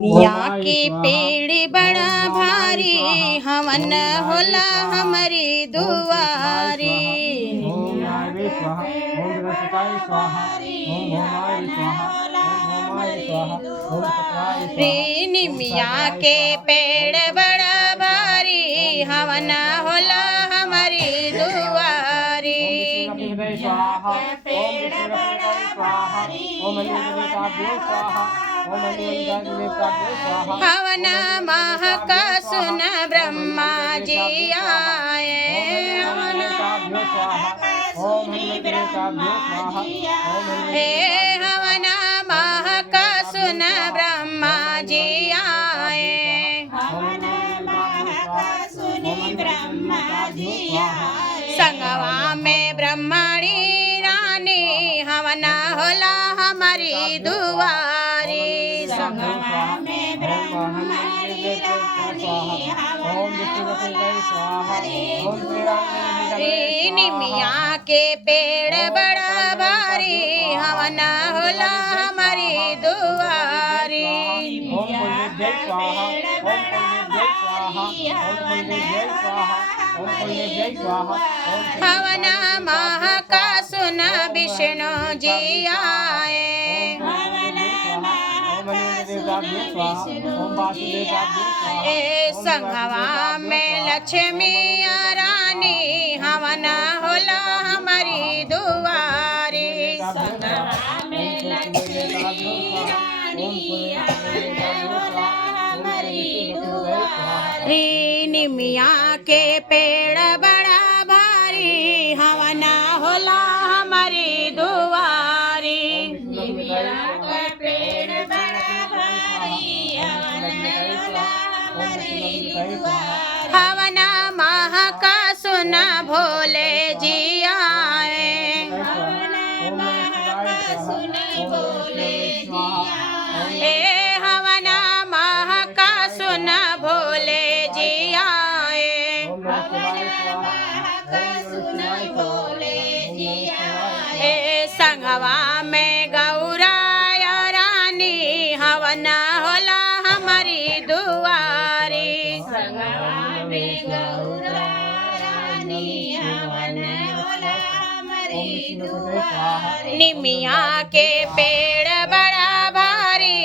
यहाँ के पेड़ बड़ा भारी हवन होला हमारी दुआरी। ओम नारायण स्वाहा ओम गणपताय स्वाहा ओम भौमाय स्वाहा ओम भौमाय स्वाहा ओम सत्राय स्वाहा। रे निमिया के पेड़ बड़ा भारी हवन होला हमारी दुआरी। स्वाहा ओम विष्णुदेवताय स्वाहा ओम अनिरुद्धाभ्यो स्वाहा ओम अनिरुद्धाभ्यो स्वाहा। हवन महक सुन ब्रह्मा जी आए। हवन ओम अनिरुद्धाभ्यो स्वाहा ओम हे हवन महक सुन ब्रह्मा जी आए। संगवा में ब्रह्मणी रानी हवन होला हमारी दुआरी। संगवा में ब्रह्मणी रानी ओम विष्णुदेवताय स्वाहा ओम श्रीराम निमिया के पेड़ बड़ा भारी हवन होला हमारी दुआरी। ओम कुलदेव स्वाहा ओम कुलदेव स्वाहा ओम कुलदेव स्वाहा ओम कुलदेव स्वाहा ओम हवन महका सुन विष्णु जी आए। ए संगवा में लक्ष्मी रानी हवन होला हमारी दुआरी। संगवा में लक्ष्मी रानी हवन होला हमारी दुआरी। निमिया के पेड़ बड़ा भारी हवन होला हमारी दुआरी। निमिया के पेड़ बड़ा भारी हवन होला हमारी दुआरी। हवन महका सुन भोले जी आए। हवन महका सुन भोले जी आए। हवन महका सुन भोले जी आए। संगवा में गौरा रानी हवन होला हमारी दुआरी। संगवा में गौरा रानी हवन होला हमारी दुआरी। निमिया के पेड़ बड़ा भारी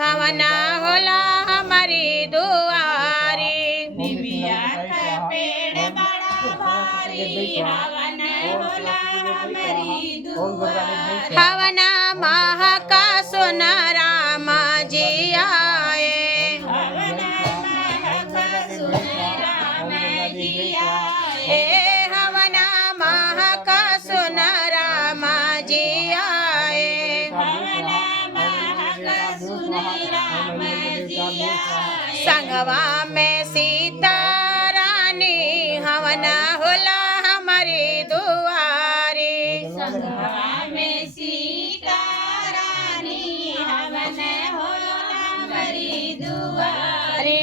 हवन होला हमारी दुआरी। निमिया का पेड़ बड़ा भारी हवन होला हमारी दुआरी। हवन महका सुन राम जी आए। हवन महका सुन राम जी आए। हवन महका सुन राम जी आए। हवन महका सुन राम जी आए। संगवा में सीता रानी हवन होला हमारी दुआरी। संगवा में सीता रानी हवन होला हमारी दुआरी।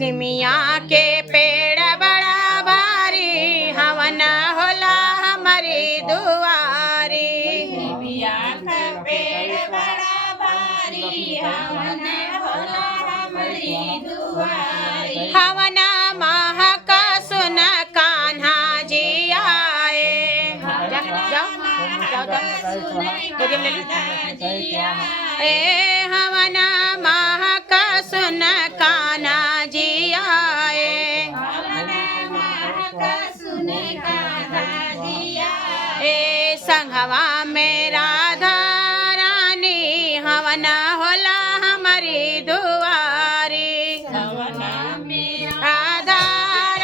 निमिया के पेड़ बड़ा भारी हवन होला हमारी दुआरी। निमिया का पेड़ बड़ा भारी हवन होला हमारी दुआरी। हवन महका सुन कान्हा जी आए। हवन महका सुन कान्हा जी आए। हवन महका सुन कान्हा जी आए। संगवा में राधा रानी हवन होला हमारी दुआरी। हवन में राधा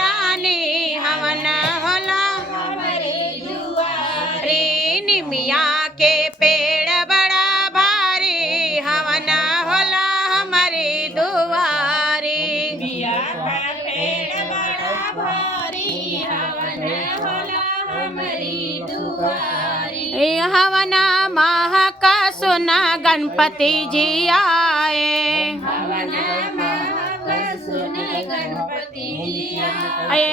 रानी हवन होला हमारी दुआरी। निमिया के पेड़ बड़ा भारी हवन होला हमारी दुआरी। निमिया का पेड़ बड़ा भारी हवन होला हमारी दुआरी। हवन महका सुन गणपति जी आए। हवन महका सुन गणपति जी आए।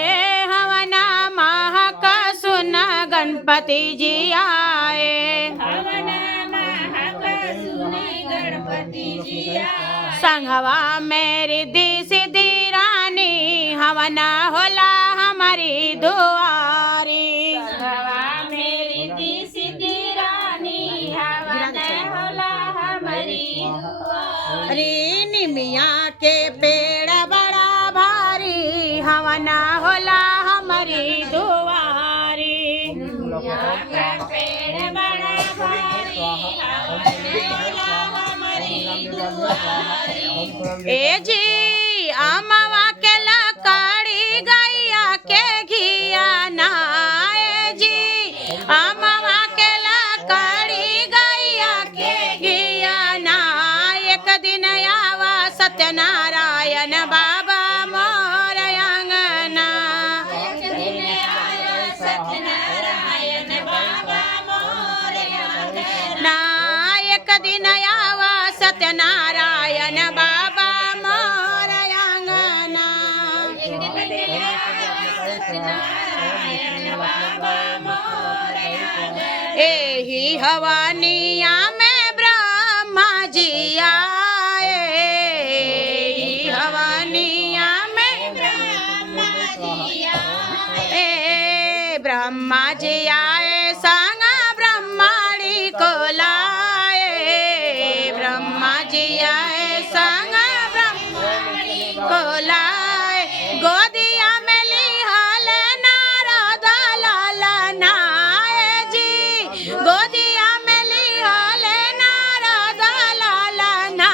हवन महका सुन गणपति जी आए। हवन महका सुन गणपति जी आए। संघवा मेरी दी सीधी रानी हवना होला हमारी दुआरी संघवा मेरी दी सीधी रानी हवना होला हमारी दुआरी निमिया के पेड़ बड़ा भारी हवना होला हमारी दुआरी निमिया के पेड़ बड़ा भारी हवना होला हमारी दुआरी ए जी अमवा के लकड़ी गैया के घिया ना ए जी अमवा के लकड़ी गैया के घिया ना एक दिन आवा सत्यनारायण बाबा मोर अंगना एक दिन आया सत्यनारायण बाबा मोर अंगना एक दिन आवा सत्यनारायण बाबा मोर अंगना एक दिन आया सत्यनारायण बाबा मोर अंगना एही हवानिया में ब्रह्मा जी आए एही हवानिया में ब्रह्मा जी आए ब्रह्मा जी आए संग ब्रह्माणी को लाए ब्रह्मा जी आए संग ब्रह्माणी को लाए गोदिया में लिहाल नारद लाला नाए जी गोदिया में लिहाल नारद लाला ना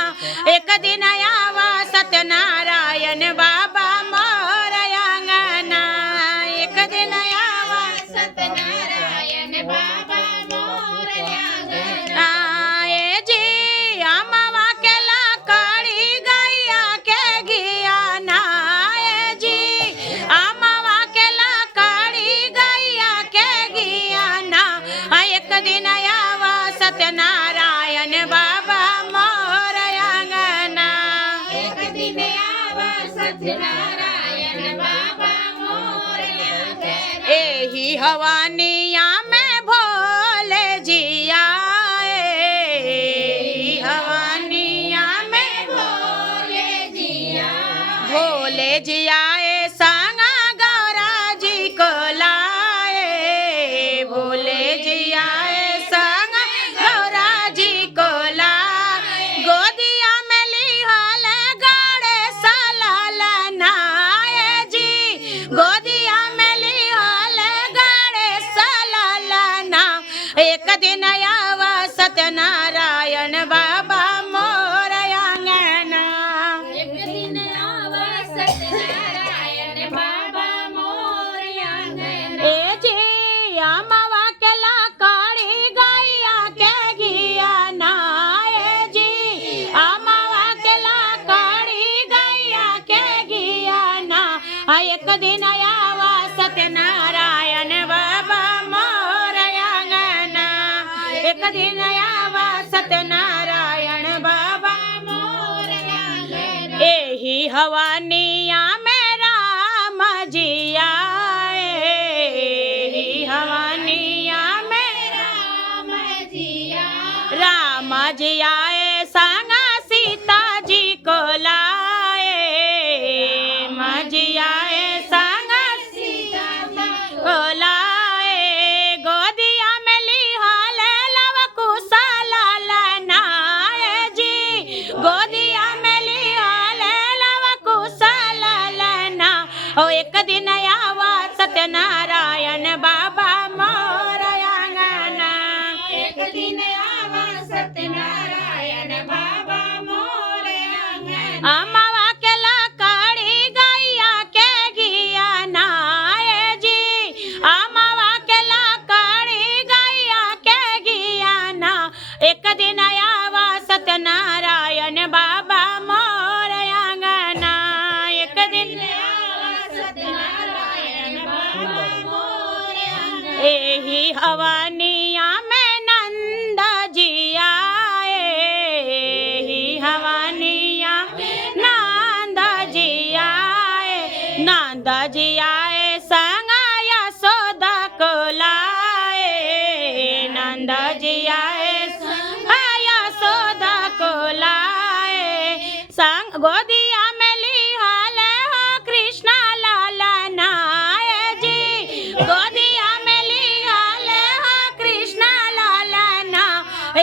एक दिन आवा सत्यनारायण बाबा मोर अंगना एक दिन आवा सत्यनारायण बाबा मोर अंगना ए जी अमवा के लकड़ी गैया के घिया ना ए जी अमवा के लकड़ी गैया के घिया ना एक दिन आवा सत्यनारायण बाबा मोर अंगना एक दिन आवा सत्यनारायण बाबा मोर अंगना एही हवानिया में भोले जी आए एही हवानिया में भोले जी आए भोले जी आए संग गौरा जी को लाए भोले जी आए संग गौरा जी को लाए गोदिया में लिहाल गाड़े सलाल नाए जी गोदिया में लिहाल गाड़े सलाल ना एक दिन आवा सत्यनारायण बाबा मोर अंगना एक दिन आवा सत्यनारायण बाबा मोर अंगना ए जी अमवा के लकड़ी गैया के घिया ना ए जी अमवा के लकड़ी गैया के घिया ना एक दिन आवा सत्यनारायण बाबा मोर अंगना एक दिन आवा सत्यनारायण बाबा मोर अंगना एही हवानिया में राम जी आए एही हवानिया में राम जी आए संग सीता जी को लाए माँ जी आए संग सीता जी को लाए गोदिया में लिहाल लव कुशला नाए जी गोदिया में लिहाल लव कुशला ना ओ एक दिन आवा सत्यनारायण बाबा मोर अंगना एक दिन आवा सत्यनारायण बाबा मोर अंगना अमवा के लकड़ी गैया के घिया नाए जी अमवा के लकड़ी गैया के घिया ना एक दिन आवा सत्यनारायण बाबा मोर अंगना एक दिन आवा सत्यनारायण बाबा मोर अंगना एही हवानिया में नंद जी आए एही हवानिया नंद जी आए नंद जी आए संग यशोदा को लाए नंद जी आए संग यशोदा को लाए गोदिया में लिहाल हो कृष्णा लाला नाय जी गोदिया में लिहाल हो कृष्णा लाला ना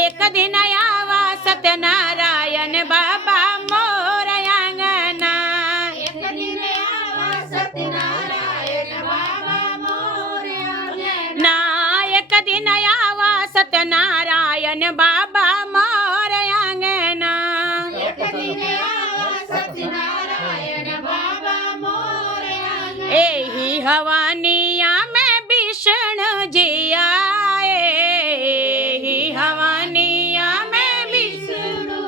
एक दिन आवा सत्यनारायण बाबा मोर आंगना एक दिन आवा सत्यनारायण बाबा मोर आंगना एक दिन आवा सत्यनारायण बाबा मोर आंगना एक दिन आवा सत्यनारायण बाबा मोर आंगना एही हवानिया में विष्णु जी आए एही हवानिया में विष्णु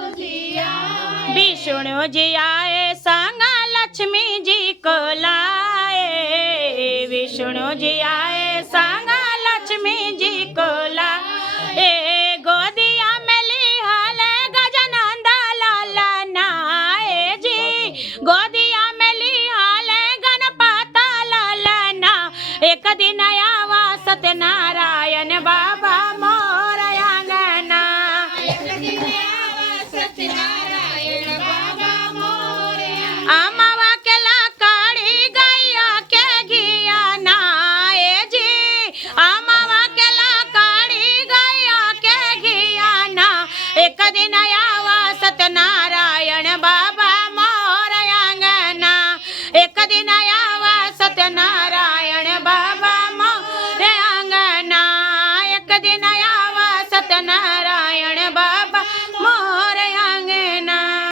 जी आए संग लक्ष्मी जी को लाए विष्णु जी आए संग लक्ष्मी जी को लाए गोदिया में लिहाल गजानंदा लाला नाए जी गोदिया में लिहाल गणपता लाला ना एक दिन आवा सत्यनारायण बाबा मोर आंगना एक दिन आवा सत्यनारायण बाबा मोर अमावा के लाकड़ी गैया के घिया नाए जी अमावा के लाकड़ी गैया के घिया ना एक दिन आवा सत्यनारायण बाबा मोर आंगना एक दिन आवा सत्यनारायण